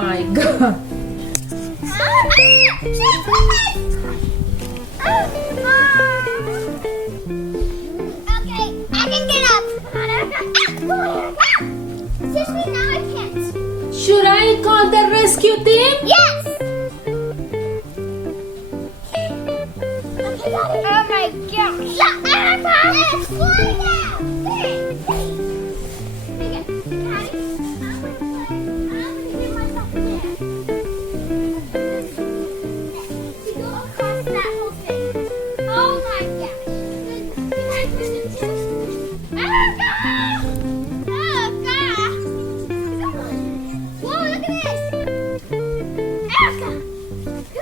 my God. Okay, I can get up. Seriously, now I can't. Should I call the rescue team? Yes! Oh my gosh. Erica! It's flying down! Okay. Daddy, I'm gonna get myself there. To go across that whole thing. Oh my gosh. Can I push it too? Erica! Erica! Come on. Whoa, look at this. Erica!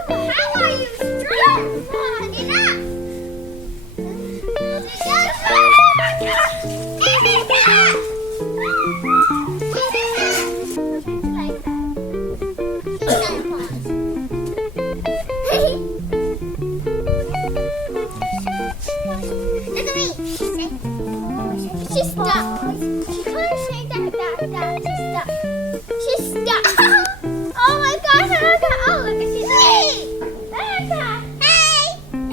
How are you strong? Enough! She's stuck. She can't say that. She's stuck. She's stuck. Oh my gosh, Erica. Oh, look at she's Erica. Hey.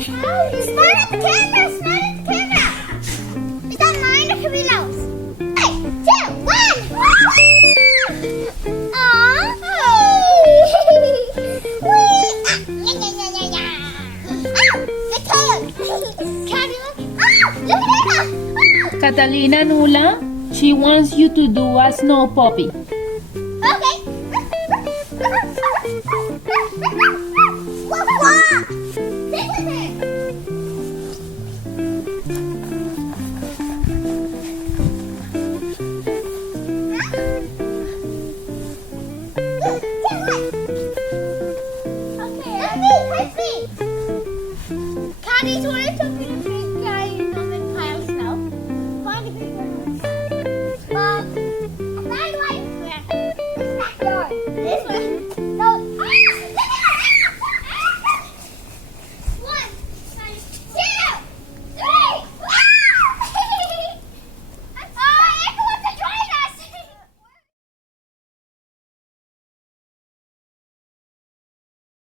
Smile at the camera. Smile at the camera. Is that mine or Camilo's? 3, 2, 1. Aww. The tail. Look at Erica. Catalina Nula, she wants you to do a snow puppy. Okay.